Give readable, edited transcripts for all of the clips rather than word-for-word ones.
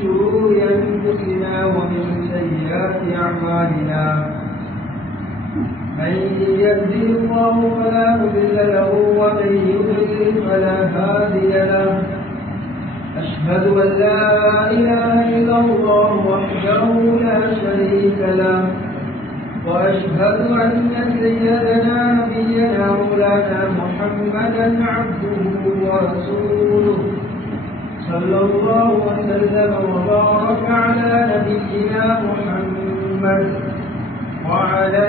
شرور أنفسنا ومن سيئات أعمالنا من يهده الله فلا مضل له ومن يضلل فلا هادي له أشهد أن لا إله إلا الله وحده لا شريك له وأشهد أن سيدنا نبينا مولانا محمدا عبده ورسوله صلى الله وسلم وبارك على نبينا محمد وعلى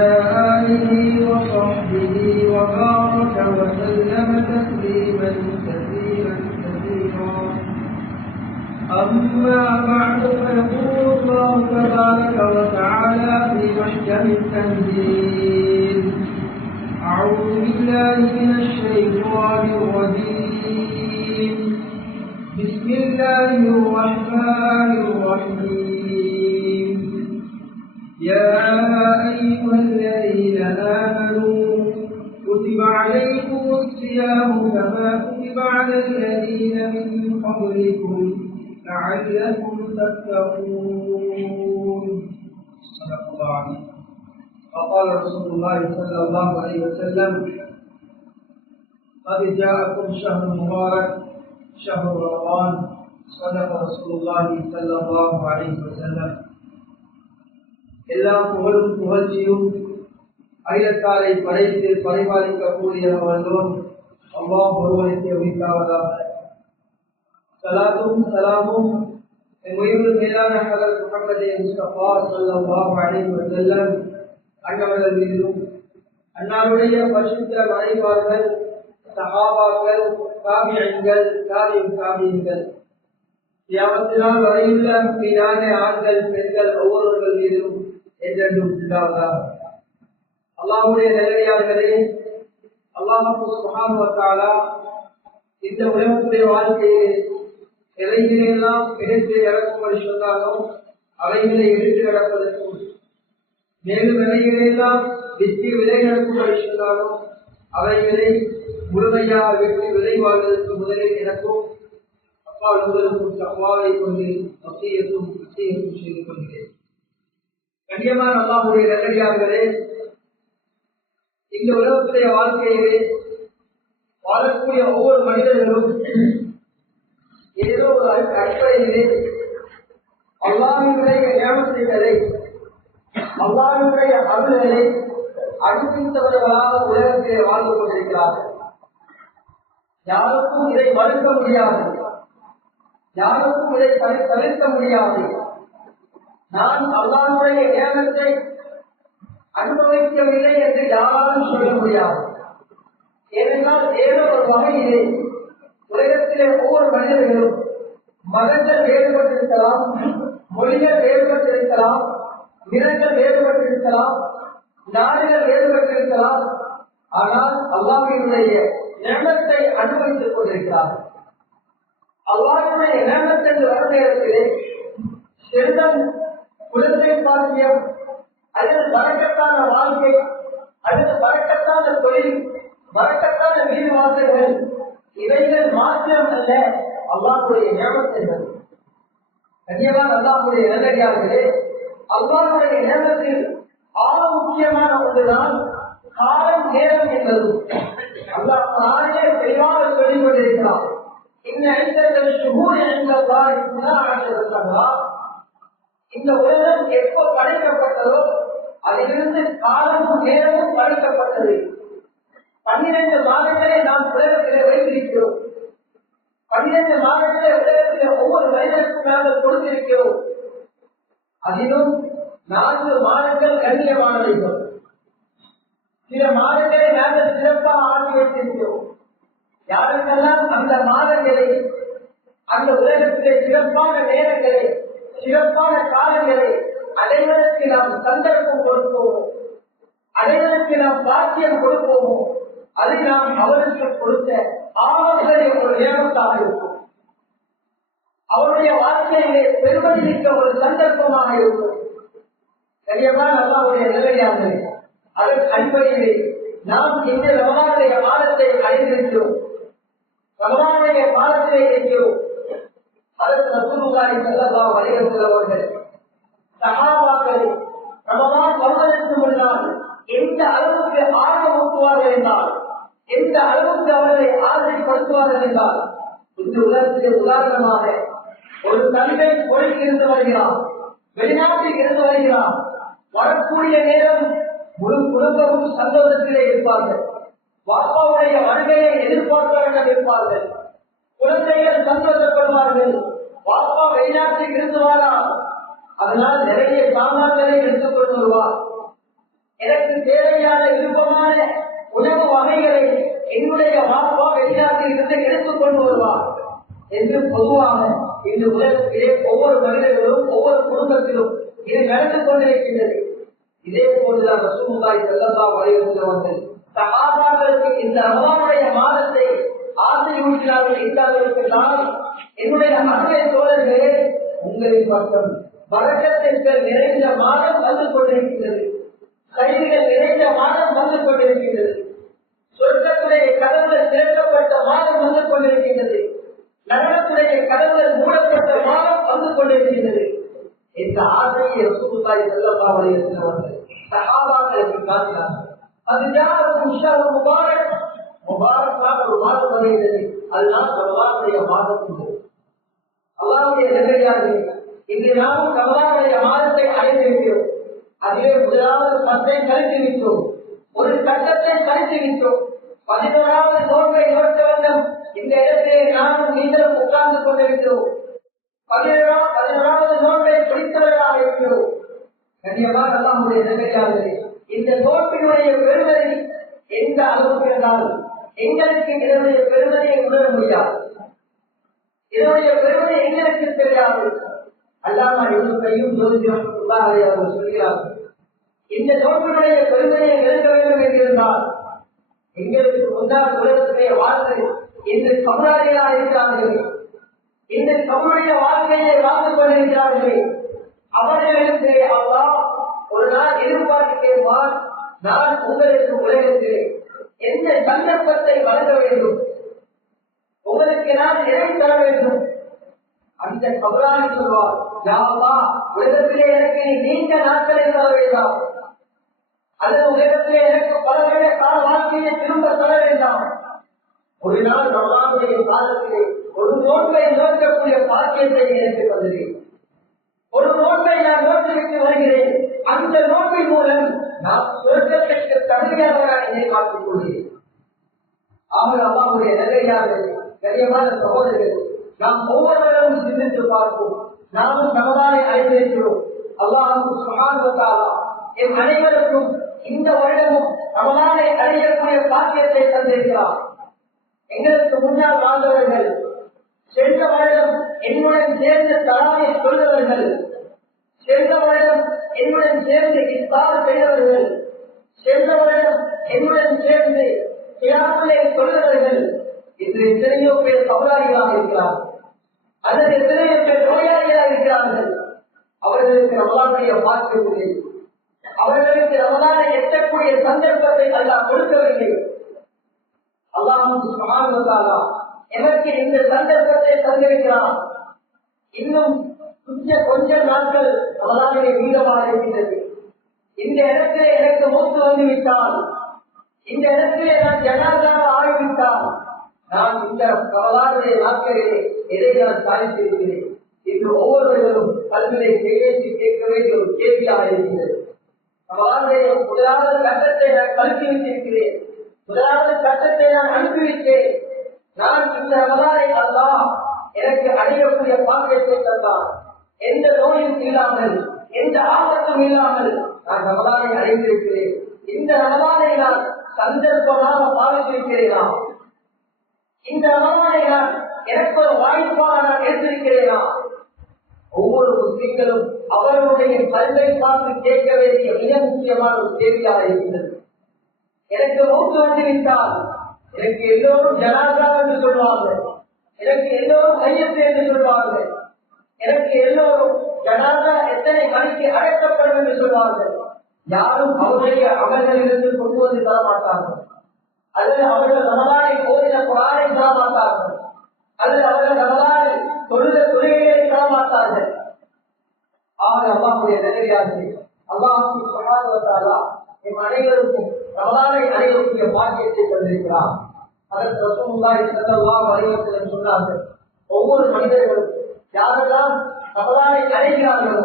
آله وصحبه وبارك وسلم تسليما كثيرا كثيرا. أما بعد فيقول الله تبارك وتعالى في محكم التنزيل: أعوذ بالله من الشيطان الرجيم. بسم الله الرحمن الرحيم. يا أيها الذين آمنوا كتب عليكم الصيام كما كتب على الذين من قبلكم لعلكم تتقون. صدق الله العظيم. وقال رسول الله صلى الله عليه وسلم: قد جاءكم شهر مبارك شهر رمضان. صدق رسول الله صلى الله عليه وسلم. எல்லா புகழும் புகழ்ச்சியும் அகிலத்தாரை படைத்து பரிபாலிக்கக்கூடியவர்களும் அல்லாஹ் ஒருவனுக்கு உரித்தாவதாக. சலாத்தும் சலாமும் உயிரில் மேலான ஹதரத் முஹம்மது முஸ்தபா ஸல்லல்லாஹு அலைஹி வஸல்லம் அன்னவர்கள் மீதும் அன்னாருடைய பரிசுத்த மனைவார்கள் சஹாபாக்கள் தாபிஈன்கள் தாபிஈன்கள் கியாமத்தினால் வரையுள்ள மீதான ஆண்கள் பெண்கள் ஒவ்வொருவர்கள் மீதும் என்றென்றும் உண்டாவதாக. அல்லாஹ்வுடைய நல்லடியார்களே, அல்லாஹ் சுப்ஹானஹு வ தஆலா இந்த உலகத்துடைய வாழ்க்கையை எவைகளெல்லாம் எடுத்து நடக்கும்படி சொன்னாரோ அவைகளை எடுத்து நடப்பதற்கும், மேலும் எவைகளெல்லாம் வெற்றி விலை நடக்கும்படி சொன்னாரோ அவைகளை முழுமையாக வெற்றி விலை வாழ்வதற்கு முதலில் எனக்கும் அப்பால் உங்களுக்கும் தக்வாவை கொண்டு வசியத்தும் செய்து கொள்கிறேன். கண்ணியமான அல்லாஹ்வுடைய நல்லடியார்களே, இந்த உலகத்துடைய வாழ்க்கையிலே வாழக்கூடிய ஒவ்வொரு மனிதர்களும் ஏதோ ஒரு அடிப்படையிலே அல்லாஹ்வுடைய நியமத்துகளை, அல்லாஹ்வுடைய அருள்களை அனுபவித்தவர்களாக உலகத்திலே வாழ்ந்து கொண்டிருக்கிறார்கள். யாருக்கும் இதை மறுக்க முடியாது, யாருக்கும் இதை தவிர்க்க முடியாது. நான் அல்லாஹ்வுடைய நியமத்தை அனுபவிக்கவில்லை என்று யாராலும் சொல்ல முடியாது. ஏனென்றால் ஏதோ ஒரு வகையிலே உலகத்திலே ஒவ்வொரு மனிதர்களும் மதங்கள் வேறுபட்டிருக்கலாம், மொழிகள் வேறுபட்டிருக்கலாம், நிறங்கள் வேறுபட்டிருக்கலாம், நாடுகள் வேறுபட்டிருக்கலாம். ஆனால் அல்லாஹ்வுடைய நியமத்தை அனுபவித்துக் கொண்டிருக்கிறார்கள். அல்லாஹ்வுடைய நியமத் என்று வரும் நேரத்திலே செல்வம், குழந்தை பாக்கியம், அல்லது பரக்கத்தான வாழ்க்கை, அல்லது பரக்கத்தான தொழில், பரக்கத்தான வீடு வாசல்கள், இவைகள் மாத்திரம் அல்ல அல்லாஹ்வுடைய நியமத் என்பது. கண்ணியமான அல்லாஹ்வுடைய நல்லடியார்களே, அல்லாஹ்வுடைய நியமத்தில் ஆக முக்கியமான ஒன்றுதான் காலம், நேரம் என்பது. அல்லாஹ் குர்ஆனிலே தெளிவாக சொல்லிக் கொண்டிருக்கிறார்: இன்ன இத்தல் ஷுஹூர் இன்தல்லாஹி 12 ஷஹ்ரா. இந்த உலகம் எப்போ படைக்கப்பட்டதோ அதிலிருந்து காலமும் நேரமும் படைக்கப்பட்டது. 12 மாதங்களை நாம் உலகத்திலே வைத்திருக்கிறோம். 12 மாதங்களை உலகத்திலே ஒவ்வொரு மனிதனுக்கும் நாங்கள் கொடுத்திருக்கிறோம். அதிலும் 4 மாதங்கள் கண்ணியமானவைகள். சில மாதங்களை நாங்கள் சிறப்பாக ஆக்கி வைத்திருக்கிறோம். யாருக்கெல்லாம் அந்த மாதங்களை, அந்த உலகத்திலே சிறப்பான நேரங்களை, சிறப்பான காலங்களை அடைவதற்கு நாம் சந்தர்ப்பம் கொடுப்போமோ, அடைவதற்கு நாம் பாக்கியம் கொடுப்போமோ, அதை நாம் அவருக்கு கொடுத்த ஆபத்தை ஒரு நியமத்தாக இருக்கும். அவருடைய வாழ்க்கையிலே பெருமதிக்க ஒரு சந்தர்ப்பமாக இருக்கும். கண்ணியமான அல்லாஹ்வுடைய நல்லடியார்களே, அதன் அடிப்படையிலே நாம் இந்த ரமலானுடைய மாதத்தை அடைந்திருக்கிறோம். ரமலானுடைய மாதத்திலே இருக்கிறோம். அதற்கு ரசூலுல்லாஹி ஸல்லல்லாஹு அலைஹி வஸல்லம் அவர்கள் சஹாபாக்களை ரமலான் வருவதற்கு முன்னால் எந்த அளவுக்கு ஆர்வமூட்டுவார்கள் என்றால், எந்த அளவுக்கு அவர்களை ஆசைப்படுத்துவார்கள் என்றால், இந்த உலகத்திலே உதாரணமாக ஒரு தந்தை பொழிக்கு இருந்து வருகிறார், வெளிநாட்டில் இருந்து வருகிறார். வரக்கூடிய நேரம் முழு குடும்பமும் சந்தோஷத்திலே இருப்பார்கள். வாப்பாவுடைய வருகையை எதிர்பார்ப்பவர்கள் இருப்பார்கள். குழந்தைகள் சந்தோஷப்படுவார்கள். வாப்பா வெளிநாட்டில் இருந்து வாரார், அதனால் நிறைய சாமான்களை எடுத்துக் கொண்டு வருவார். எனக்கு தேவையான விருப்பமான உணவு வகைகளை என்னுடைய வாப்பா வெளிநாட்டில் இருந்து எடுத்துக் கொண்டு வருவார் என்று பொதுவாக இந்த உலகத்திலே ஒவ்வொரு மனிதர்களும் ஒவ்வொரு குடும்பத்திலும் இது நடந்து கொண்டிருக்கின்றது. இதே போன்றுதான் ரசூலுல்லாஹி ஸல்லல்லாஹு அலைஹி வஸல்லம் சஹாபாக்களுக்கு இந்த ரமலானுடைய மாதத்தை ஆசையூட்டினார்கள். என்றால் என்னுடைய அன்பை தோழர்களே, உங்களின் பக்கம் வரக்கத்திற்கள் நிறைந்த மாதம் வந்து கொண்டிருக்கின்றது, கைதிகள் நிறைந்த மாதம் வந்து கொண்டிருக்கின்றது, சொர்க்கத்துடைய கதவுகள் திறக்கப்பட்ட மாதம் வந்து கொண்டிருக்கின்றது, நரகத்துடைய கதவுகள் மூடப்பட்ட மாதம் வந்து கொண்டிருக்கின்றது. இந்த ஆசையை ரசூலுல்லாஹி ஸல்லல்லாஹு அலைஹி வஸல்லம் சஹாபாக்களுக்கு காட்டினார்கள். அது ஜாஅக்கும் ஷஹ்ரு முபாரக், முபாரக்கான ஒரு மாதம் வருகிறது, அதுதான் ரமலானுடைய மாதம். அல்லாஹ்வுடைய நல்லடியார்களே, இன்று நாமும் ரமலானுடைய மாதத்தை அடைந்திருக்கிறோம். அதிலே முதலாவது 10 கழித்து விட்டோம், ஒரு கட்டத்தை கழித்து விட்டோம். 11வது நோன்பை நோக்க வேண்டும். இந்த இடத்திலே நாமும் நீங்களும் உட்கார்ந்து கொண்டிருக்கிறோம். 11வது நோன்பை பிடித்தவர்களாக இருக்கிறோம். கண்ணியமாக அல்லாஹ்வுடைய நல்லடியார்களே, இந்த நோன்பினுடைய பெருமதி எந்த அளவுக்கு இருந்தால் எங்களுக்கு இதனுடைய பெருமதியை உணர முடியாது, இதனுடைய பெருமதி எங்களுக்கு தெரியாது. அல்லாமா இப்னு கய்யிம் ஜௌஸியி ரஹ்மத்துல்லாஹி அலைஹி அவர்கள் சொல்கிறார்கள், இந்த நோன்பினுடைய பெருமதியை விளக்க வேண்டும் என்றிருந்தால் எங்களுக்கு முன்னால் உலகத்திலே வாழ்ந்து இன்று கபராளிகளாக இருக்கிறார்கள், இந்த கபருடைய வாழ்க்கையை வாழ்ந்து கொண்டிருக்கிறார்களே, அவர்களுக்கு அல்லாஹ் ஒரு நாள் எதிர்பார்த்து கேட்பார், நான் உங்களுக்கு உலகத்திலே எந்த சந்தர்ப்பத்தை வழங்க வேண்டும், உங்களுக்கு நான் எதை தர வேண்டும். அந்த கபராளி சொல்வார், யா அல்லாஹ், உலகத்திலே எனக்கு நீண்ட நாட்களை தர வேண்டாம், அல்லது உலகத்திலே எனக்கு பல வருட கால வாழ்க்கையை திரும்ப தர வேண்டாம். ஒரு நாள் ரமலானுடைய காலத்திலே ஒரு நோன்பை நோக்கக்கூடிய பாக்கியத்தை எனக்கு தந்தேன், ஒரு நோன்பை நான் நோக்கிவிட்டு வருகிறேன், அந்த நோக்கின் மூலம் நான் சொர்க்கத்திற்கு தகுதியாளராக என்னை பார்த்துக் கொள்கிறேன். அவர் அல்லாஹ்வுடைய நல்லடியார்களே, கண்ணியமான சகோதரர்கள், நாம் ஒவ்வொருவரும் சிந்தித்து பார்ப்போம். நாமும் ரமலானை அடைந்திருக்கிறோம். அல்லாஹ் சுப்ஹானஹு வ தஆலா எம் அனைவருக்கும் இந்த வருடமும் ரமலானை அடையக்கூடிய பாக்கியத்தை தந்திருக்கிறார். எங்களுக்கு முன்னால் வாழ்ந்தவர்கள், சென்ற வருடம் என்னுடன் சேர்ந்து தராவை சொல்பவர்கள், சென்ற வருடம் என்னுடன் சேர்ந்து இஃப்தார் செய்தவர்கள், சென்ற வருடம் என்னுடன் சேர்ந்து கியாமுல்லை சொல்பவர்கள், இன்று எத்தனையோ பேர் கபராளிகளாக இருக்கிறார்கள், அல்லது எத்தனையோ பேர் நோயாளிகளாக இருக்கிறார்கள். அவர்களுக்கு ரமலானுடைய பாக்கியவில்லை, அவர்களுக்கு ரமலானை எட்டக்கூடிய சந்தர்ப்பத்தை அல்லாஹ் கொடுக்கவில்லை. அல்லாஹ் சுப்ஹானஹு வ தஆலா எனக்கு இந்த சந்தர்ப்பத்தை தந்திருக்கிறான். இன்னும் கொஞ்சம் நாட்கள் ரமலானுடைய மீதமாக இருக்கின்றது. இந்த இடத்திலே எனக்கு மூத்து வந்துவிட்டால், இந்த இடத்திலே நான் ஜனாஸாக ஆகிவிட்டால், நான் இந்த ரமலானுடைய நாட்களிலே எதை நான் சாதித்திருக்கிறேன் என்று ஒவ்வொருவர்களும் கல்வியை கையேற்றி கேட்க வேண்டிய ஒரு கேள்வியாக இருக்கிறது. ரமலானுடைய முதலாவது கட்டத்தை நான் கல்வி வைத்திருக்கிறேன், முதலாவது கட்டத்தை நான் அனுப்பிவிட்டேன். நான் இந்த ரமலானை அல்லாஹ் எனக்கு அடையக்கூடிய பாக்கியத்தை தந்தான். எந்த நோயும் இல்லாமல், எந்த ஆபத்தும் இல்லாமல் நான் ரமலானை அடைந்திருக்கிறேன். இந்த ரமலானை நான் சந்தர்ப்பமாக பாவித்திருக்கிறேனா? இந்த ரமலானை நான் எனக்கு ஒரு வாய்ப்பாக நான் எடுத்திருக்கிறேனா? ஒவ்வொரு முஸ்லிம்களும் அவர்களுடைய கல்வை பார்த்து கேட்க வேண்டிய மிக முக்கியமான ஒரு கேள்வியாக இருக்கிறது. எனக்கு மூத்து வந்துவிட்டால் எனக்கு எல்லோரும் ஜனாஸா என்று சொல்வார்கள், எனக்கு எல்லோரும் கையெழுத்து என்று சொல்வார்கள், எனக்கு எல்லோரும் ஜனாஸா எத்தனை மணிக்கு அழைக்கப்படும் என்று சொல்வார்கள். யாரும் அவருடைய அமல்களிலிருந்து கொண்டு வந்து தர மாட்டார்கள், அல்லது அவர்கள் ரமலானை ஓதின குர்ஆனை தர மாட்டார்கள், அல்லது அவர்கள் ரமலானில் தொழுகைகளை தர மாட்டார்கள். ஆக அல்லாஹ்வுடைய நல்லடியார்களே, அல்லாஹ் சுப்ஹானஹு வ தஆலா நம் அனைவருக்கும் ரமலானை அடையக்கூடிய பாக்கியத்தை தந்திருக்கிறார். அதற்கு ரசூலுல்லாஹி ஸல்லல்லாஹு அலைஹி வஸல்லம் சொன்னார்கள், ஒவ்வொரு மனிதர்களும் யாரெல்லாம் ரமலானை அடைகிறார்களோ,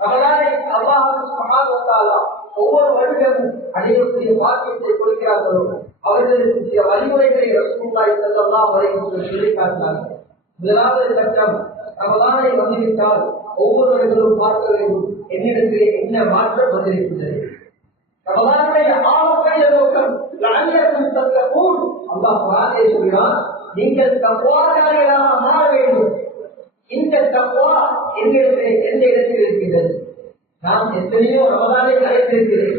ரமலானை அல்லாஹ் சுப்ஹானஹு வ தஆலா ஒவ்வொரு வருடமும் அடையக்கூடிய பாக்கியத்தை கொடுக்கிறார்களோ அவர்களுக்கு சில வழிமுறைகளை ரசூலுல்லாஹி ஸல்லல்லாஹு அலைஹி வஸல்லம் சொல்லிக் காட்டினார்கள். முதலாவது கட்டம், ரமலானை வந்துவிட்டால் ஒவ்வொருவர்களும் பார்க்க வேண்டும் என்னிடத்திலே என்ன மாற்றம் வந்திருக்கின்றது. ரமலானுடைய ஆகப்பெரிய நோக்கம் லஅல்லக்கும் தத்தகூன். அல்லாஹ் குர்ஆனிலே சொல்கிறான், நீங்கள் தக்வாதாரிகளாக மாற வேண்டும். இந்த தக்வா எங்களிடத்திலே எந்த இடத்தில் இருக்கின்றது? நான் எத்தனையோ ரமலானை அடைந்திருக்கிறேன்,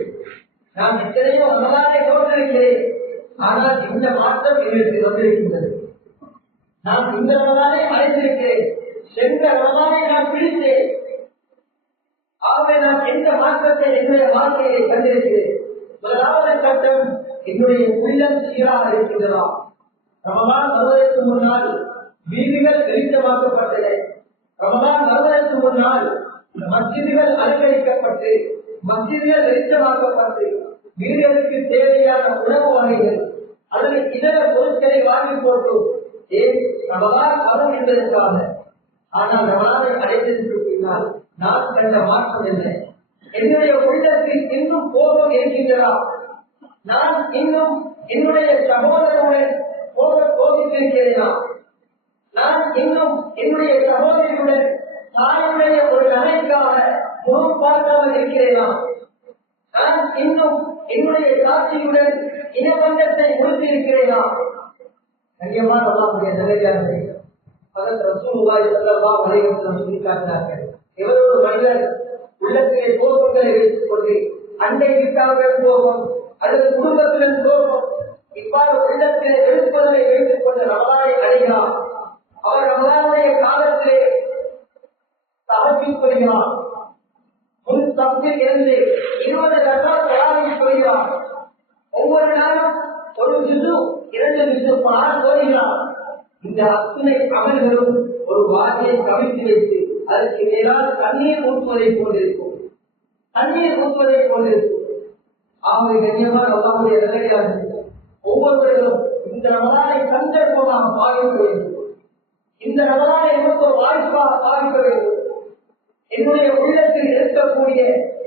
நான் எத்தனையோ ரமலானை தோன்றிருக்கிறேன், ஆனால் இந்த மாற்றம் எங்களுக்கு வந்திருக்கின்றது. நான் இந்த ரமலானை அடைந்திருக்கிறேன், சென்ற ரமலானை நான் பிடித்தேன். ஆகவே நான் எந்த மாற்றத்தை என்னுடைய வாழ்க்கையை கண்டிருக்கிறேன். முதலாவது கட்டம், என்னுடைய உள்ளம் சீராக இருக்கின்றதா? ரமலான் வருவதற்கு முன்னால் வீடுகள் வெளிச்சமாக்கப்பட்டன. ரமலான் வருவதற்கு முன்னால் மஸ்ஜிதுகள் அலங்கரிக்கப்பட்டு, மஸ்ஜிதுகள் வெளிச்சமாக்கப்பட்டு, வீடுகளுக்கு தேவையான உணவு வகைகள் அல்லது இதர பொருட்களை வாங்கி போட்டு ஏன் ரமலான் வரும் என்பதற்காக. ஆனால் ரமலானை அடைந்ததற்கு பின்னால் நான் கண்ட மாற்றம் என்ன? என்னுடைய உள்ளத்தில் இன்னும் கோபம் இருக்கின்றதா? நான் இன்னும் என்னுடைய சகோதரனுடன் கோபித்திருக்கிறேனா? நான் இன்னும் என்னுடைய சகோதரியுடன் தாயுடைய ஒரு நகைக்காக முகம் பார்க்காமல் இருக்கிறேனா? நான் இன்னும் என்னுடைய சாட்சியுடன் இனபந்தத்தை உறுத்தி இருக்கிறேனா? கண்ணியமான அல்லாஹ்வுடைய நல்லடியார்களே, அதற்கு ரசூலுல்லாஹி ஸல்லல்லாஹு அலைஹி வஸல்லம் சொல்லி காட்டினார்கள், எவர் ஒரு மனிதர் உள்ளத்திலே கோபங்களை வைத்துக் கொண்டு அண்டை வீட்டாருடன் கோபம் அல்லது குடும்பத்துடன் கோபம் இவ்வாறு உள்ளத்திலே வெறுப்புகளை வைத்துக் கொண்டு ரமலானை அடைகிறார். அவர் ரமலானுடைய காலத்திலே தஹஜ்ஜுத் தொழுகிறார். முன் சப்தில் இருந்து 20 ரக்காத் தராவீஹ் தொழுகிறார். ஒவ்வொரு நாளும் ஒரு ஜுஸு 2 ஜுஸு குர்ஆன் ஓதுகிறார். இந்த அத்தனை அமல்களும் ஒரு வாதியை கவிழ்த்து வைத்து அதற்கு மேலால் தண்ணீர் ஊற்றுவதை கொண்டிருக்கும். தண்ணீர் ஊற்றுவதை கொண்டிருக்கும். ஆகவே கண்ணியமான அல்லாஹ்வுடைய நல்லடியார்களே, ஒவ்வொருவர்களும் இந்த ரமலானை சந்தர்ப்பமாக பாவிக்க வேண்டும். இந்த ரமலானை நமக்கு ஒரு வாய்ப்பாக பாவிக்க வேண்டும். என்னுடைய உள்ளத்தில் இருக்கக்கூடிய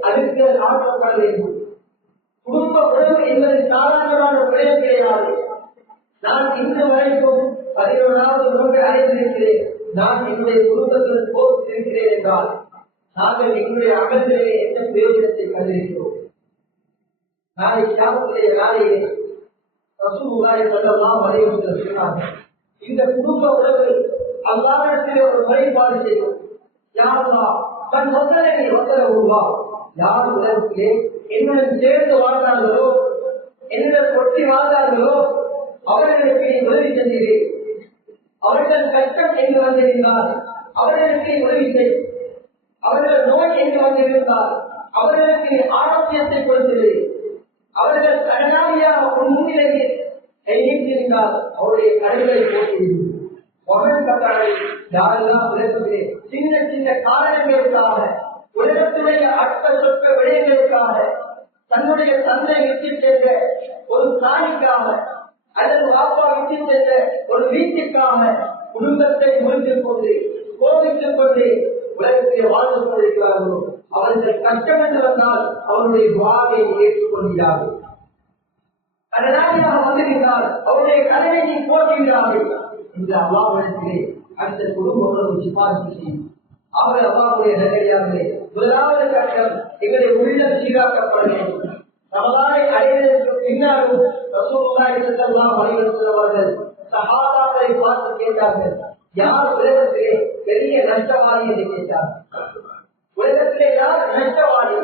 அழுக்குகள் ஆற்றப்பட வேண்டும். குடும்ப உறவு என்பது சாதாரணமான விடயம் கிடையாது. நான் இன்று வரைக்கும் 11வது நோக்கை அடைந்திருக்கிறேன், நான் என்னுடைய குடும்பத்துடன் போட்டிருக்கிறேன் என்றால் நாங்கள் எங்களுடைய அகல்களிலே என்ன பிரயோஜனத்தை கண்டிருக்கிறோம்? நாளை கியாமத்துடைய நாளையிலே ரசூலுல்லாஹி ஸல்லல்லாஹு அலைஹி வஸல்லம் சொன்னார்கள், இந்த குடும்ப உறவு அல்லாஹ்விடத்திலே ஒரு முறைப்பாடு செய்யும். யா அல்லாஹ், மன் வஸலனி வஸலஹுல்லாஹ், யார் உலகத்திலே என்னுடன் சேர்ந்து வாழ்ந்தார்களோ, என்னுடன் ஒட்டி வாழ்ந்தார்களோ அவர்களுக்கு நீ உதவி செஞ்சீர்கள். அவர்கள் கஷ்டம் என்று வந்திருந்தால் அவர்களுக்கு நீ உதவி செய். அவர்கள் நோய் என்று வந்திருந்தால் அவர்களுக்கு நீ ஆரோக்கியத்தை கொடுத்தது. அவர்கள் கடனாளியாக உன் முன்னிலையில் நீட்டிருந்தால் அவருடைய கடன்களை போட்டிருந்தது. மகன் கட்டாளை யாரெல்லாம் உலகத்திலே சின்ன சின்ன காரணங்களுக்காக, உலகத்துடைய அற்ப சொற்ப விடயங்களுக்காக, தன்னுடைய தந்தை விட்டு சென்ற ஒரு பிராணிக்காக அல்லது வாப்பா விட்டு சென்ற ஒரு வீட்டுக்காக குடும்பத்தை முறித்துக் கொண்டு கோபித்துக் கொண்டு உலகத்திலே வாழ்ந்து கொண்டிருக்கிறார்களோ அவர்கள் கஷ்டம் என்று வந்தால் அவருடைய துஆவை ஏற்றுக்கொள்கிறார்கள். கடனாளியாக வந்திருந்தால் அவருடைய கடனை நீ போடுகிறார்கள். இந்த அல்லாஹ்விடத்திலே அந்த குடும்ப உறவு சிபாரிசு செய்யும். அவர் அல்லாஹ்வுடைய நல்லடியார்களே, முதலாவது கட்டம் எங்களை உள்ளம் சீராக்கப்பட வேண்டும். ரமலானை அடைவதற்கு பின்னாலும் ரசூலுல்லாஹி ஸல்லல்லாஹு அலைஹி வஸல்லம் அவர்கள் சஹாபாக்களை பார்த்து கேட்டார்கள், யார் உலகத்திலே பெரிய நஷ்டவாதி என்று கேட்டார்கள். உலகத்திலே யார் நஷ்டவாதி?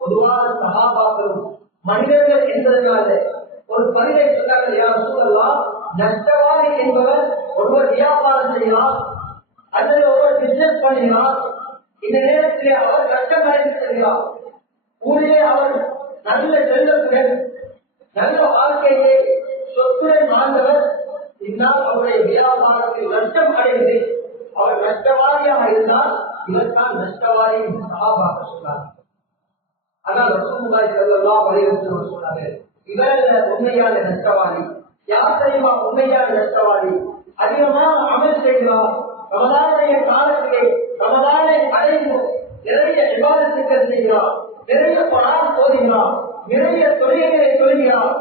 பொதுவான சஹாபாக்களும் மனிதர்கள் என்பதனால ஒரு பதிலை சொன்னார்கள், யார் ரசூலல்லாஹ், நஷ்டவாதி என்பவர் ஒருவர் வியாபாரம் செய்யலாம் அல்லது ஒருவர் பிசினஸ் பண்ணுகிறார். இந்த நேரத்திலே அவர் நஷ்டம் அடைந்து செல்கிறார். ஊரிலே அவர் நல்ல செல்வத்துடன் நல்ல வாழ்க்கையை சொத்துடன் வாழ்ந்தவர், இன்னால் அவருடைய வியாபாரத்தில் நஷ்டம் அடைந்து அவர் நஷ்டவாதியாக இருந்தால் இவர்தான் நஷ்டவாதி என்று சஹாபாக்கள் சொன்னார். ஆனால் ரசூலுல்லாஹி ஸல்லல்லாஹு அலைஹி வஸல்லம் சொன்னார்கள், இவர் உண்மையான நஷ்டவாதி. யார் தெரியுமா உண்மையான நஷ்டவாதி? அதிகமாக அமல் செய்கிறார், ரமலானுடைய காலத்திலே ரமலானை அடைந்து நிறைய இபாதத்துக்கள் செய்கிறார், நிறைய குர்ஆன் ஓதுகிறார், நிறைய தொழுகைகளை சொல்கிறார்.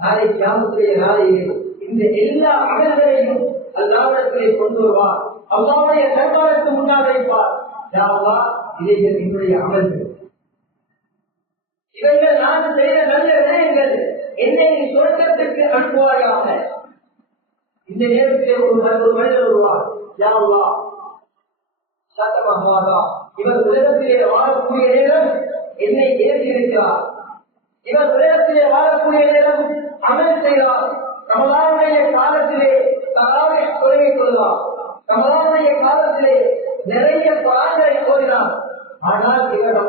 நாளை கியாமத்துடைய நாளையிலே இந்த எல்லா அமல்களையும் அல்லாஹ்விடத்திலே கொண்டு வருவார். அல்லாஹ்வுடைய தர்பாருக்கு முன்னால் வைப்பார். யா அல்லாஹ், இவைகள் என்னுடைய அமல்கள், இவைகள் நான் செய்த நல்ல விடயங்கள், என்னை நீ சொர்க்கத்திற்கு அனுப்புவாயாக. இந்த நேரத்திலே ஒரு மனிதர் வருவார். யா அல்லாஹ், சத்தமாக இவர் உலகத்திலே வாழக்கூடிய நேரம் என்னை ஏற்றி இருக்கிறார். இவர் உலகத்திலே வாழக்கூடிய நேரம் அமல் செய்கிறார். ரமலானுடைய காலத்திலே தராவீஹ் தொழுகை கொள்வார். ரமலானுடைய காலத்திலே நிறைய குர்ஆனை ஓதினார். ஆனால் இவர்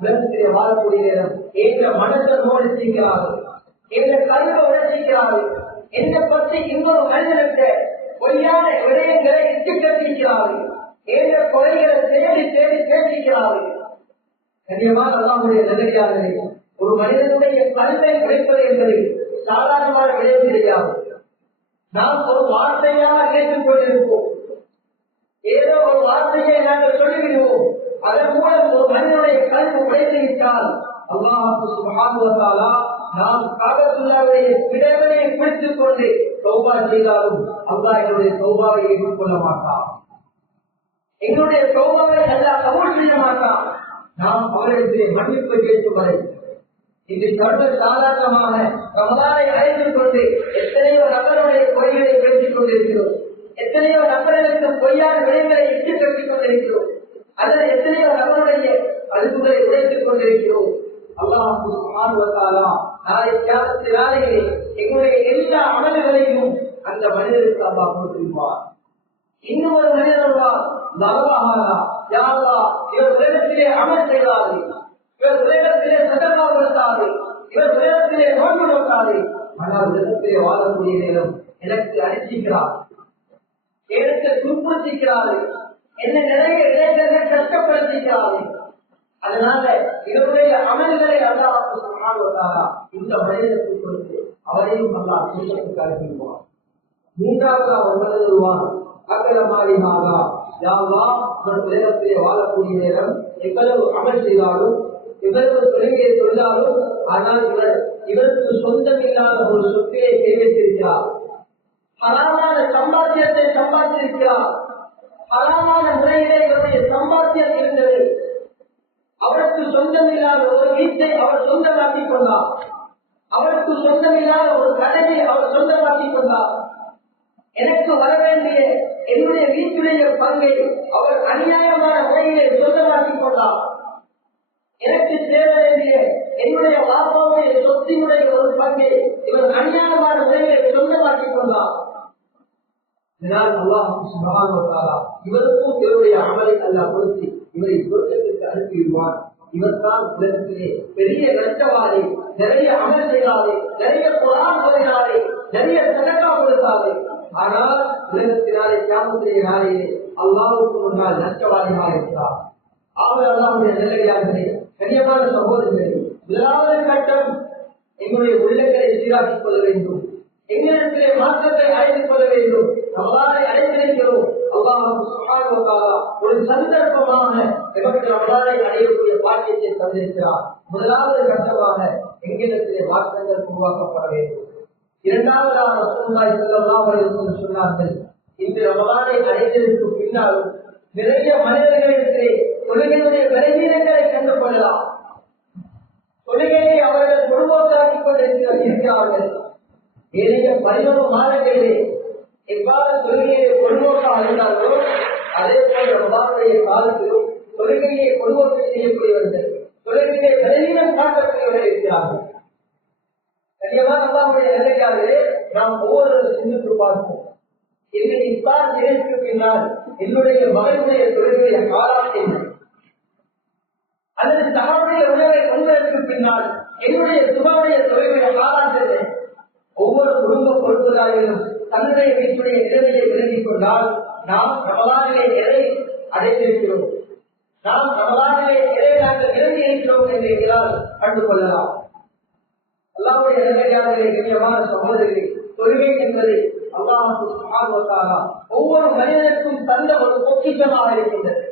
உலகத்திலே வாழக்கூடிய நேரம் என்ற மனதை உணர்ச்சிக்கிறார்கள், என்ற கல்வை உணர்ச்சிக்கிறார்கள், என்னை பற்றி இன்னொரு மனிதனுக்கு பொய்யான விடயங்களை இட்டு கட்டிக்கிறார்கள், என்ற கொலைகளை தேடி தேடி பேசிக்கிறார்கள். கண்ணியமான அல்லாஹ்வுடைய நல்லடியார்களே, ஒரு மனிதனுடைய கல்வை உடைப்பது என்பது சாதாரணமான விடயம் கிடையாது. நாம் ஒரு வார்த்தையாக கேட்டுக் கொண்டிருப்போம், ஏதோ ஒரு வார்த்தையை நாங்கள் சொல்லிவிடுவோம். அதன் மூலம் ஒரு மனிதனுடைய கல்வி உடைத்து விட்டால் அல்லாஹ் சுப்ஹானஹு வ தஆலா நாம் காபத்துல்லாஹ்வுடைய பிடவனை பிடித்துக் கொண்டு தௌபா செய்தாலும் அல்லாஹ் எங்களுடைய தௌபாவை ஏற்றுக்கொள்ள மாட்டான். எங்களுடைய தௌபாவை அல்லாஹ் கபூல் செய்ய மாட்டான். நாம் அவரிடத்திலே மன்னிப்பு கேட்கும் வரை இது சர்வ சாதாரணமாக ரமலானை அழைத்துக் கொண்டு எத்தனையோ நபருடைய பொய்களை பேசிக் கொண்டிருக்கிறோம், எத்தனையோ நபர்களுக்கு பொய்யான விடயங்களை இட்டு கட்டிக் கொண்டிருக்கிறோம், அல்லது எத்தனையோ நபருடைய அழுகுகளை உடைத்துக் கொண்டிருக்கிறோம். அல்லாஹ் சுப்ஹானஹு வ தஆலா நாளை கியாமத் நாளையிலே எங்களுடைய எல்லா அமல்களையும் அந்த மனிதருக்கு அல்லாஹ் கொடுத்திருப்பார். இன்னும் ஒரு மனிதர் வருவார், லவஹாரா, யா அல்லாஹ், இவர் உலகத்திலே அமல் செய்தாரு, இவர் உலகத்திலே சதகா கொடுத்தாரு, இவர் உலகத்திலே நோன்பு நோக்காரு, ஆனால் உலகத்திலே வாழக்கூடிய நேரம் எனக்கு அடிச்சிக்கிறார், எனக்கு துன்புறுத்திக்கிறாரு, என்ன நிறைய இடைகளை கஷ்டப்படுத்திக்கிறாரு. அதனால இவருடைய அமல்களை அல்லாஹ் சுப்ஹானஹு வ தஆலா இந்த மனிதனுக்கு கொடுத்து அவரையும் அல்லாஹ் சுத்தத்துக்கு அனுப்பிடுவார். மூன்றாவது அவர் வருவார், அக்கலமாரிமாகா, யா அல்லாஹ், இவர் உலகத்திலே வாழக்கூடிய நேரம் எவ்வளவு அமல் செய்தாலும் இவருக்கு தொழுகையை தொழிலாலும் ஆனால் இவருக்கு சொந்தம் இல்லாத ஒரு சொத்தையை சேமித்திருக்கிறார், ஹராமான சம்பாத்தியத்தை சம்பாதித்திருக்கிறார், ஹராமான முறையிலே இவருடைய சம்பாத்தியம் இருந்தது. அவருக்கு சொந்தம் இல்லாத ஒரு வீட்டை அவர் சொந்தமாக்கிக் கொண்டார், அவருக்கு சொந்தம் இல்லாத ஒரு கடையை அவர் சொந்தமாக்கிக் கொண்டார். எனக்கு வர வேண்டிய என்னுடைய வீட்டுடைய பங்கை அவர் அநியாயமான முறையிலே சொந்தமாக்கிக் கொண்டார். எனக்கு சேர வேண்டிய என்னுடைய வாப்பாவுடைய சொத்தினுடைய ஒரு பங்கை இவர் அநியாயமான முறையிலே சொந்தமாக்கிக் கொண்டார். இதனால் அல்லாஹ் சுப்ஹானஹு வ தஆலா இவருக்கும் இவருடைய அமலை அல்லாஹ் கொடுத்து இவரை சொர்க்கத்திற்கு அனுப்பிவிடுவார். இவர்தான் உலகத்திலே பெரிய நஷ்டவாதி, நிறைய அமல் செய்தாரே, நிறைய குர்ஆன் ஓதினாரே, நிறைய சதகா கொடுத்தாரே, ஆனால் உலகத்தினாலே கியாமத்துடைய நாளிலே அல்லாஹ்வுக்கு முன்னால் நஷ்டவாதியாக இருக்கிறார். அவர் அல்லாஹ்வுடைய நல்லடியார்களே, கண்ணியமான சகோதரர்களே, முதலாவது கட்டம் எங்களுடைய உள்ளங்களை சீராக்கிக் கொள்ள வேண்டும், எங்களிடத்திலே மாற்றத்தை அடைந்து கொள்ள வேண்டும். ரமலானை அடைந்திருக்கிறோம், அல்லாஹ் சுப்ஹானஹு வ தஆலா ஒரு சந்தர்ப்பமாக எங்களுக்கு ரமலானை அடையக்கூடிய பாக்கியத்தை தந்திருக்கிறார். முதலாவது கட்டமாக எங்களிடத்திலே மாற்றங்கள் உருவாக்கப்பட வேண்டும். இரண்டாவதாக ரசூலுல்லாஹி ஸல்லல்லாஹு அலைஹி வஸல்லம் சொன்னார்கள், இந்த ரமலானை அடைந்ததற்கு பின்னாலும் நிறைய மனிதர்களிடத்திலே தொழுகையுடைய பலவீனங்களை கண்டு கொள்ளலாம். தொழுகையை அவர்கள் பொதுவாக்கிக் கொண்டிருக்கிறார்கள். ஏழைய 11 மாதங்களிலே எவ்வாறு தொழுகையை பொதுவாக்காக இருந்தார்களோ அதே போல் ரமலானுடைய காலத்திலும் தொழுகையை பொதுவாக்க செய்யக்கூடியவர்கள், தொழுகையை பலவீனம் காட்டக்கூடியவர்கள் இருக்கிறார்கள். கண்டிப்பாக அல்லாஹ்வுடைய நல்லடியார்களே, நாம் ஒவ்வொருவரும் சிந்தித்து பார்ப்போம். என்னுடைய இஸ்லாம் நிலைக்கு பின்னால் என்னுடைய மகனுடைய தொழிலுடைய காலம் என்ன, அல்லது தகவலுடைய உணவை உண்மைக்கு பின்னால் என்னுடைய சுபாவுடைய தொழிலுடைய காலம் என்ன? ஒவ்வொரு குடும்ப பொறுப்புதாரிகளும் தன்னுடைய வீட்டுடைய நிலைமையை விளங்கிக் கொண்டால் நாம் ரமலானிலே எதை அடைந்திருக்கிறோம், நாம் ரமலானிலே எதை நாங்கள் இறங்கி இருக்கிறோம் என்றால் கண்டு கொள்ளலாம். அல்லாஹ்வுடைய நல்லடியார்களே, கண்ணியமான சகோதரர்களே, தொழுகை என்பது அல்லாஹ் சுப்ஹானஹு வ தஆலா ஒவ்வொரு மனிதனுக்கும் தந்த ஒரு பொக்கிஷமாக இருக்கின்றது.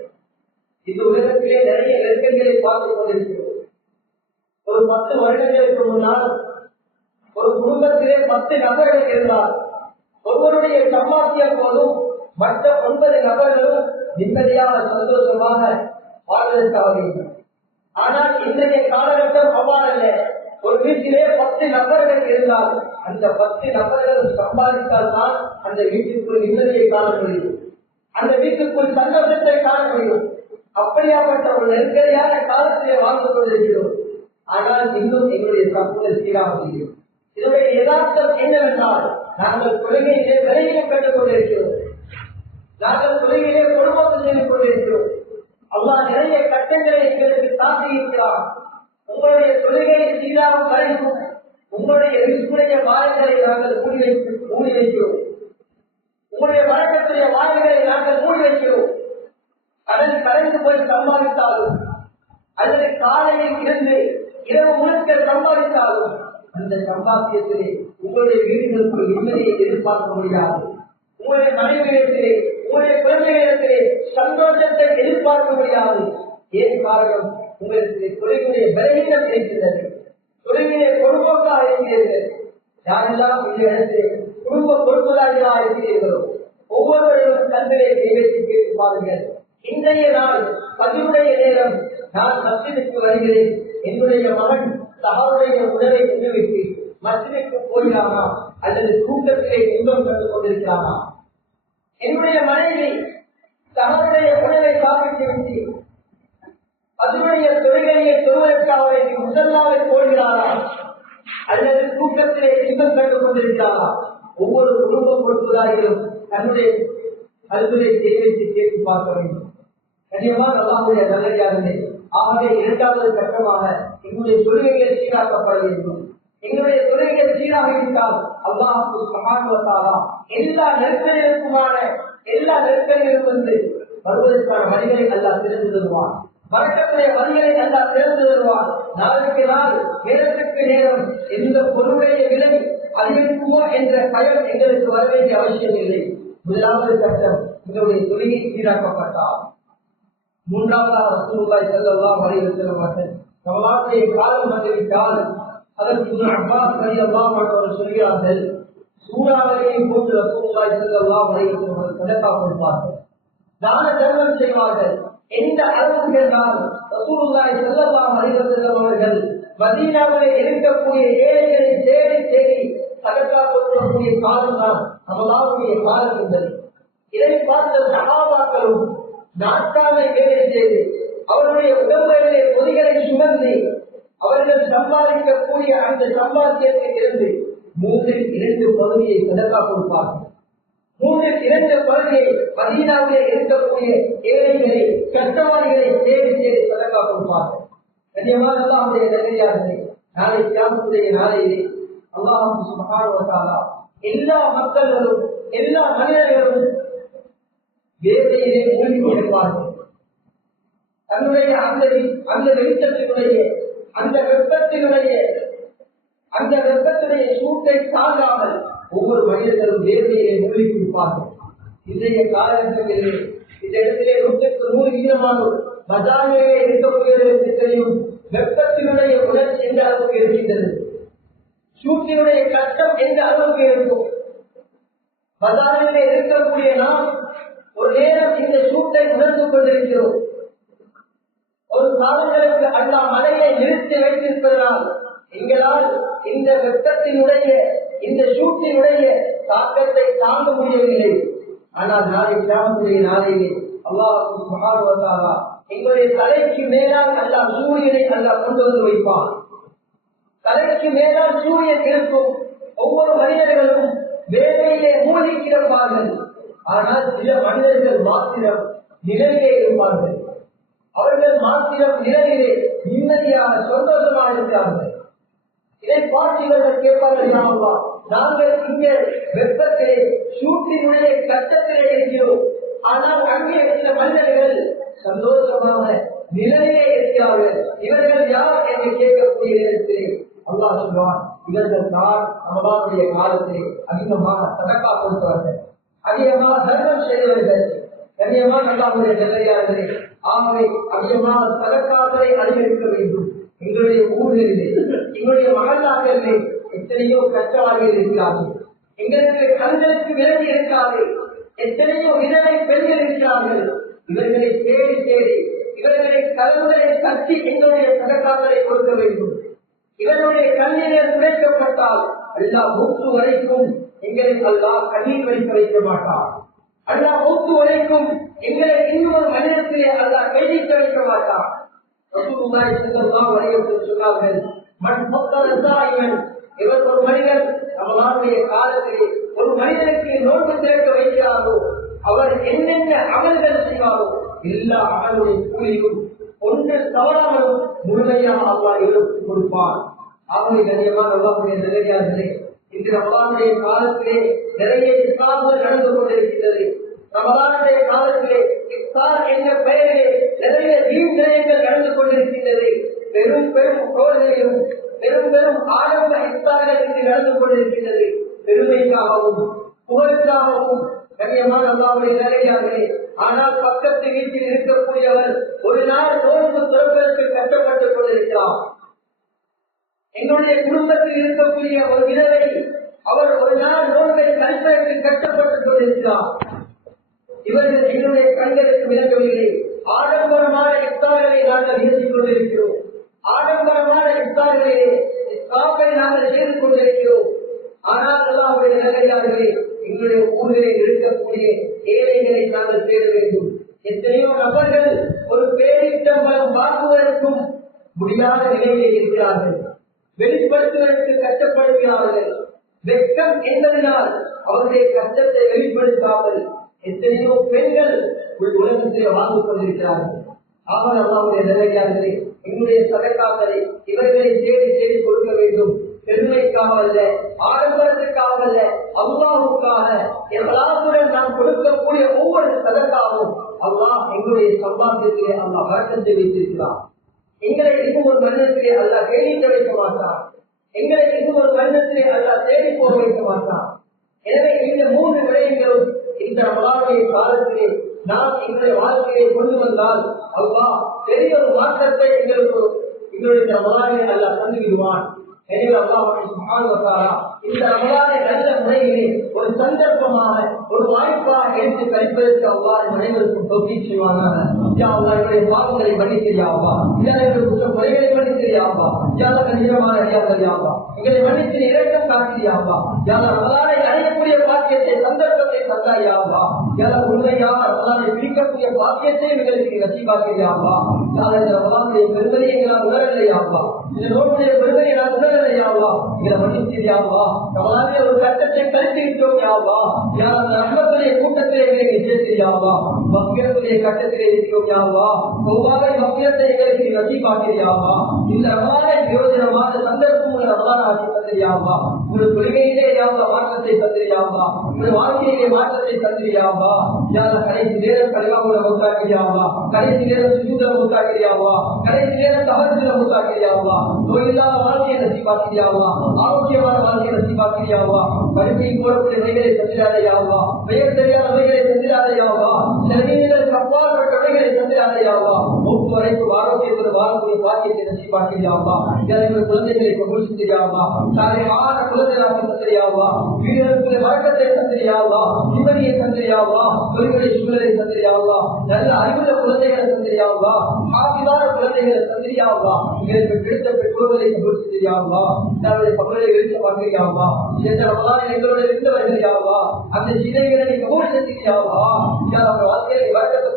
இந்த உலகத்திலே நிறைய நெருக்கங்களை பார்த்துக் கொண்டிருக்கிறோம். ஒரு 10 வருடங்களுக்கு முன்னால் ஒரு குடும்பத்திலே 10 நபர்கள் இருந்தால் ஒருவருடைய சம்பாத்தியம் போதும் மற்ற 9 நபர்களும் நிம்மதியாக சந்தோஷமாக வாழ்வதற்காக வேண்டும். ஆனால் இன்றைய காலகட்டம் அவ்வாறல்ல. ஒரு வீட்டிலே 10 நபர்கள் இருந்தால் அந்த 10 நபர்களும் சம்பாதித்தால் தான் அந்த வீட்டிற்குள் நிம்மதியை காண முடியும், அந்த வீட்டுக்குள் சந்தோஷத்தை காண முடியும். அப்படியாப்பட்ட ஒரு நெருக்கடியான காலத்திலே வாழ்ந்து கொண்டிருக்கிறோம். ஆனால் இன்னும் எங்களுடைய சமூகம் சீராக முடியும். இதனுடைய யதார்த்தம் என்னவென்றால் நாங்கள் தொழுகையிலே விலையிலும் கற்றுக் கொண்டிருக்கிறோம், நாங்கள் தொழுகையிலே பொறுப்பாக செய்து கொண்டிருக்கிறோம். அல்லாஹ் நிறைய கட்டங்களை எங்களுக்கு தாக்கியிருக்கிறார். உங்களுடைய தொழுகையை சீராக கழிக்கும், உங்களுடைய ரிஸ்குடைய வாய்களை நாங்கள் மூடி வைக்கிறோம், உங்களுடைய வழக்கத்துடைய வாய்களை நாங்கள் மூடி வைக்கிறோம். கடல் கலைந்து போய் சம்பாதித்தாலும் அல்லது காலையில் இருந்து இரவு முழுக்க சம்பாதித்தாலும் அந்த சம்பாத்தியத்திலே உங்களுடைய வீடுகளுக்கு நிம்மதியை எதிர்பார்க்க முடியாது. உங்களுடைய மனைவியிடத்திலே உங்களுடைய குழந்தைகளிடத்திலே சந்தோஷத்தை எதிர்பார்க்க முடியாது. ஏன் காரணம்? உங்களுக்கு தொழிலுடைய பலவீனம் இருக்கிறது, தொழிலே பொறுப்போக்காக இருக்கிறீர்கள். யாரெல்லாம் இந்த இடத்திலே குடும்ப பொறுப்புதாரிகளாக இருக்கிறீர்களோ ஒவ்வொருவரும் தங்களை கைவற்றி கேட்டு பாருங்கள். இன்றைய நாள் பதிவுடைய நேரம் நான் மஸ்ஜிதுக்கு வருகிறேன், என்னுடைய மகன் சஹாருடைய உணவை உணவிட்டு மஸ்ஜிதுக்கு போகிறானா அல்லது கூட்டத்திலே இன்பம் கற்றுக் கொண்டிருக்கிறானா? என்னுடைய மனைவி சஹாருடைய உணவை சாப்பிட்டு அதனுடைய தொழிலையை தொழுவதற்காக முதலாவை போடுகிறாரா அல்லது கூட்டத்திலே இன்பம் கற்றுக் கொண்டிருக்கிறாரா? ஒவ்வொரு குடும்ப பொறுப்புதாரிகளும் தன்னுடைய கல்வியை சேகரித்து கேட்டு பார்க்க வேண்டும். கண்டிப்பாக அல்லாஹ்வுடைய நல்லடியார்களே, ஆகவே 2வது கட்டமாக எங்களுடைய தொழுகைகளை சீராக்கப்பட வேண்டும். எங்களுடைய தொழுகைகள் சீராக இருந்தால் அல்லாஹ் சுப்ஹானஹு வ தஆலா எல்லா நெருக்கடிகளிலிருந்து வருவதற்கான வழிகளை அல்லாஹ் திறந்து தருவான், வழக்கத்துடைய வழிகளை அல்லாஹ் திறந்து தருவான். நாளுக்கு நாள் நேரத்துக்கு நேரம் எந்த பொருளுடைய விலை அதிகரிக்குமோ என்ற பயம் எங்களுக்கு வர வேண்டிய அவசியம் இல்லை. முதலாவது கட்டம் எங்களுடைய தொழுகை சீராக்கப்பட்டால். 3வது ரசூலுல்லாஹி ஸல்லல்லாஹு அலைஹி வஸல்லம் அவர்கள் ரமலானுடைய காலம் வந்துவிட்டால் அதற்கு இப்னு அப்பாஸ் ரலியல்லாஹு அன்ஹு சொல்கிறார்கள், சூறாவளியை போட்டு ரசூலுல்லாஹி ஸல்லல்லாஹு அலைஹி வஸல்லம் சதகா கொடுப்பார்கள், தான தர்மம் செய்வார்கள். எந்த அளவுக்கு என்றால் ரசூலுல்லாஹி ஸல்லல்லாஹு அலைஹி வஸல்லம் அவர்கள் மதீனாவிலே இருக்கக்கூடிய ஏழைகளை தேடி தேடி சதகா கொடுக்கக்கூடிய காலம் தான் ரமலானுடைய காலம் என்பது. இதை பார்த்த சஹாபாக்களும் நாட்டாமை வேலை செய்து அவருடைய உடம்புகளிலே பொதிகளை சுமந்து அவர்கள் சம்பாதிக்கக்கூடிய அந்த சம்பாத்தியத்தில் இருந்து 2/3 பகுதியை சதகா கொடுப்பார்கள். 2/3 பகுதியை மதீனாவிலே இருக்கக்கூடிய ஏழைகளை கஷ்டவாதிகளை தேடி தேடி சதகா கொடுப்பார்கள். கண்ணியமான அல்லாஹ்வுடைய நல்லடியார்களே, நாளை கியாமத்துடைய நாளையிலே அல்லாஹ் சுப்ஹானஹு வ தஆலா எல்லா மக்களும் எல்லா மனிதர்களும் வேதையிலே மூழ்கி கொண்டிருப்பார்கள். தன்னுடைய அந்த வெளிச்சத்தினுடைய அந்த வெப்பத்தினுடைய சூட்டை தாங்காமல் ஒவ்வொரு மனிதர்களும் வேதையிலே மூழ்கி கொடுப்பார்கள். இன்றைய காலகட்டங்களிலே இந்த இடத்திலே 100% பஜாரிலே இருக்கக்கூடியவர்களுக்கு தெரியும் வெப்பத்தினுடைய உணர்ச்சி எந்த அளவுக்கு இருக்கின்றது, சூட்டினுடைய கஷ்டம் எந்த அளவுக்கு இருக்கும். பஜாரிலே இருக்கக்கூடிய நாம் ஒரு நேரம் இந்த சூட்டை உணர்ந்து கொண்டிருக்கிறோம். ஒரு காலங்களுக்கு அல்லாஹ் மழையை நிறுத்தி வைத்திருப்பதனால் எங்களால் இந்த வெப்பத்தினுடைய இந்த சூட்டினுடைய தாக்கத்தை தாங்க முடியவில்லை. ஆனால் நாளை கியாமத்துடைய நாளையிலே அல்லாஹ் சுப்ஹானஹு வ தஆலா எங்களுடைய தலைக்கு மேலால் அல்லாஹ் சூரியனை அல்லாஹ் கொண்டு வந்து வைப்பான். தலைக்கு மேலால் சூரியன் இருக்கும். ஒவ்வொரு மனிதர்களும் வேலையிலே மூழ்கி கிடப்பார்கள். ஆனால் சில மனிதர்கள் மாத்திரம் நிலையிலே இருப்பார்கள். அவர்கள் மாத்திரம் நிலையிலே நிம்மதியாக சந்தோஷமாக இருக்கிறார்கள். இதை பார்த்து இவர்கள் கேட்பார்கள், நாங்கள் இங்கே வெப்பத்திலே சூட்டினுடைய கட்டத்திலே இருக்கிறோம், ஆனால் அங்கே சில மனிதர்கள் சந்தோஷமாக நிலையிலே இருக்கிறார்கள். இவர்கள் யார் என்று கேட்கக்கூடிய நேரத்தில் அல்லாஹ் சொல்வான், இவர்கள் தான் ரமலானுடைய காலத்தில் அதிகமாக சதக்கா கொடுத்தவர்கள், அதிகமாக தர்மம் செய்தவர்கள். கண்ணியமான அல்லாஹ்வுடைய நல்லடியார்களே, ஆகவே அதிகமாக சதக்காக்களை அதிகரிக்க வேண்டும். எங்களுடைய ஊர்களிலே, எங்களுடைய மகளாக்களிலே எத்தனையோ கற்றவாளிகள் இருக்கிறார்கள். எங்களுக்கு கண்களுக்கு விலகி இருக்காது. எத்தனையோ விதவை பெண்கள் இருக்கிறார்கள். இவர்களை தேடி தேடி இவர்களை கருவுகளை கட்டி எங்களுடைய சதக்காக்களை கொடுக்க வேண்டும். இவருடைய கண்ணீர் துடைக்கப்பட்டால் அல்லாஹ் மூத்து வரைக்கும் எங்களை அல்லாஹ் கண்ணீர் வலிக்க வைக்க மாட்டார். அல்லாஹ் மூத்து வரைக்கும் எங்களை இன்னொரு மனிதத்திலே அல்லாஹ் கைதிக்க வைக்க மாட்டார். ரசூலுல்லாஹி ஸல்லல்லாஹு அலைஹி வஸல்லம் சொன்னார்கள், மன் ஃபத்தர ஸாயிமன், இவர் ஒரு மனிதன் ரமலானுடைய காலத்திலே ஒரு மனிதனுக்கு நோன்பு திறக்க வைக்கிறாரோ, அவர் என்னென்ன அமல்கள் செய்வாரோ எல்லா அமலுடைய கூலியும் ஒன்று தவறாமலும் முழுமையாக அல்லாஹ் இவருக்கு கொடுப்பார். ஆகவே கண்ணியமான அல்லாஹ்வுடைய நல்லடியார்களே, இன்று ரமலானுடைய காலத்திலே நிறைய இஃப்தார்கள் நடந்து கொண்டிருக்கிறது. ரமலானுடைய காலத்திலே இஃப்தார் என்ற பெயரிலே நிறைய தீன் நிலையங்கள் நடந்து கொண்டிருக்கின்றது. பெரும் பெரும் கோயில்களிலும் பெரும் பெரும் ஆரம்ப இஃப்தார்கள் இன்று நடந்து கொண்டிருக்கின்றது. பெருமைக்காகவும் புகழுக்காகவும் கண்ணியமான அல்லாஹ்வுடைய நல்லடியார்களே, ஆனால் பக்கத்து வீட்டில் இருக்கக்கூடியவர் ஒரு நாள் நோன்பு திறப்பதற்கு கஷ்டப்பட்டுக் கொண்டிருக்கிறார். எங்களுடைய குடும்பத்தில் இருக்கக்கூடிய ஒரு விதவை அவர் ஒரு நாள் நோன்பை கழிப்பதற்கு கஷ்டப்பட்டுக் கொண்டிருக்கிறார். இவர்கள் எங்களுடைய கண்களுக்கு விளங்கவில்லை. ஆடம்பரமான இஃப்தார்களை நாங்கள் நிகழ்த்திக் கொண்டிருக்கிறோம். ஆடம்பரமான இஃப்தார்களிலே இஸ்லாமை நாங்கள் செய்து கொண்டிருக்கிறோம். ஆனால் அல்லாஹ்வுடைய நல்லடியார்களே, எங்களுடைய ஊர்களில் இருக்கக்கூடிய ஏழைகளை நாங்கள் தேட வேண்டும். எத்தனையோ நபர்கள் ஒரு பேரிட்டம்பலம் வாங்குவதற்கும் முடியாத நிலையிலே இருக்கிறார்கள். வெளிப்படுத்துவதற்கு கஷ்டப்படுகிறார்கள். வெட்கம் என்பதனால் அவருடைய கஷ்டத்தை வெளிப்படுத்தாமல் எத்தனையோ பெண்கள் உலகத்திலே வாழ்ந்து கொண்டிருக்கிறார்கள். ஆனால் அல்லாஹ்வுடைய நல்லடியார்களே, எங்களுடைய சதக்காக்களை இவர்களை தேடி தேடி கொடுக்க வேண்டும். பெருமைக்காக அல்ல, ஆடம்பரத்திற்காக அல்ல, அல்லாஹ்வுக்காக இஹ்லாசுடன் நாம் கொடுக்கக்கூடிய ஒவ்வொரு சதக்காவும் அல்லாஹ் எங்களுடைய சம்பாத்தியத்திலே அல்லாஹ் வழக்கத்தை வைத்திருக்கிறார். எங்களை இன்னும் ஒரு மனிதத்திலே அல்லாஹ் கேள்விக்க வைக்க மாட்டார். எங்களை இன்னும் ஒரு மனிதத்திலே அல்லாஹ் தேடி போக வைக்க மாட்டார். எனவே இந்த மூன்று விடயங்களும் இந்த ரமலானுடைய காலத்திலே நாம் எங்களுடைய வாழ்க்கையை கொண்டு வந்தால் அல்லாஹ் பெரிய ஒரு மாற்றத்தை எங்களுடைய ரமலானை அல்லாஹ் தந்து விடுவான். எனவே அல்லாஹ் சுப்ஹானஹு வ தஆலா இந்த ரமலானை நல்ல முறையிலே ஒரு சந்தர்ப்பமாக ஒரு வாய்ப்பாக எடுத்து கழிப்பதற்கு அல்லாஹ் அனைவருக்கும் தௌஃபீக் செய்வானாக. யா அல்லாஹ் எங்களுடைய பாவங்களை மன்னித்து யா அல்லாஹ், எங்களுடைய குற்றங்களை மன்னித்து யா அல்லாஹ், யா அல்லாஹ் கண்ணியமான அடியார்கள் யா அல்லாஹ், எங்களை மன்னித்து இரக்கம் காட்டி யா அல்லாஹ், யா அல்லாஹ் ரமலானை அடையக்கூடிய பாக்கியத்தை சந்தர்ப்பத்தை தந்தாய் யா அல்லாஹ், யா அல்லாஹ் உண்மையாக ரமலானை பிரிக்கக்கூடிய பாக்கியத்தை எங்களுக்கு நசீபாக்கி யா அல்லாஹ், யா அல்லாஹ் இந்த ரமலானுடைய பெருமையை எங்களால் உணரவில்லை யா அல்லாஹ், இந்த நோன்புடைய பெருமையை நான் உணரவில்லை யா அல்லாஹ், எங்களை மன்னித்து யா அல்லாஹ், ரமலானிலே ஒரு கட்டத்தை கழித்து விட்டோம் யா அல்லாஹ், யா அல்லாஹ் ரஹ்மத்துடைய கூட்டத்திலே எங்களை சேர்த்து யா அல்லாஹ், மக்ஃபிரத்துடைய கட்டத்திலே இருக்கிறோம் யா அல்லாஹ், தௌபாவை மக்ஃபிரத்தை எங்களுக்கு நசீபாக்கி யா அல்லாஹ், இந்த ரமலானை பிரயோஜனமான சந்தர்ப்பம் உள்ள ரமலான் ஆக்கி தந்து யா அல்லாஹ், உங்கள் கொள்கையிலே யா அல்லாஹ் மாற்றத்தை தந்து யா அல்லாஹ், உங்கள் வாழ்க்கையிலே மாற்றத்தை தந்து யா அல்லாஹ், யா அல்லாஹ் கடைசி நேரம் கலிமாவுல முத்தாக்கி யா அல்லாஹ், கடைசி நேரம் சுஜூதுல முத்தாக்கி யா அல்லாஹ், கடைசி நேரம் தஹஜ்ஜுல முத்தாக்கி யா அல்லாஹ், நோயில்லாத வாழ்க்கையை நசீபாக்கி யா அல்லாஹ், ஆரோக்கியமான வாழ்க்கையை நசீபாக்கி யா அல்லாஹ், கருப்பை போடக்கூடிய நோய்களை தந்திராதே யா அல்லாஹ், பெயர் தெரியாத நோய்களை தந்திராதே யா அல்லாஹ், சரீரங்கள் கப்பாற்பட்ட நோய்களை தந்திராதே யா அல்லாஹ், மூத்து வரைக்கும் ஆரோக்கியத்தோடு வாழக்கூடிய பாக்கியத்தை நசீபாக்கி யா அல்லாஹ், எங்கள் குழந்தைகளை கபூல் யா அல்லாஹ், சாலிஹான குழந்தைகளாக தந்திரி யா அல்லாஹ், வீரர்களுக்கு வழக்கத்தை தந்திரி யா அல்லாஹ், நிம்மதியை தந்திரி யா அல்லாஹ், தொழில்களை சூழலை தந்திரி யா அல்லாஹ், நல்ல அறிவுள்ள குழந்தைகளை தந்திரி யா அல்லாஹ், ஆபிதான குழந்தைகளை தந்திரி யா அல்லாஹ், எங்களுக்கு கிடைத்த பெற்றோர்களை கபூல் யா அல்லாஹ், நம்முடைய பகலை வெளிச்சமாக்கி யா அல்லாஹ், இந்த ரமலானில் எங்களோட இருந்தவர்கள் யா அல்லாஹ், அந்த சிலைகளை கபூல் செய்து யா அல்லாஹ், யா அல்லாஹ் வாழ்க்கையை வழக்கத்தை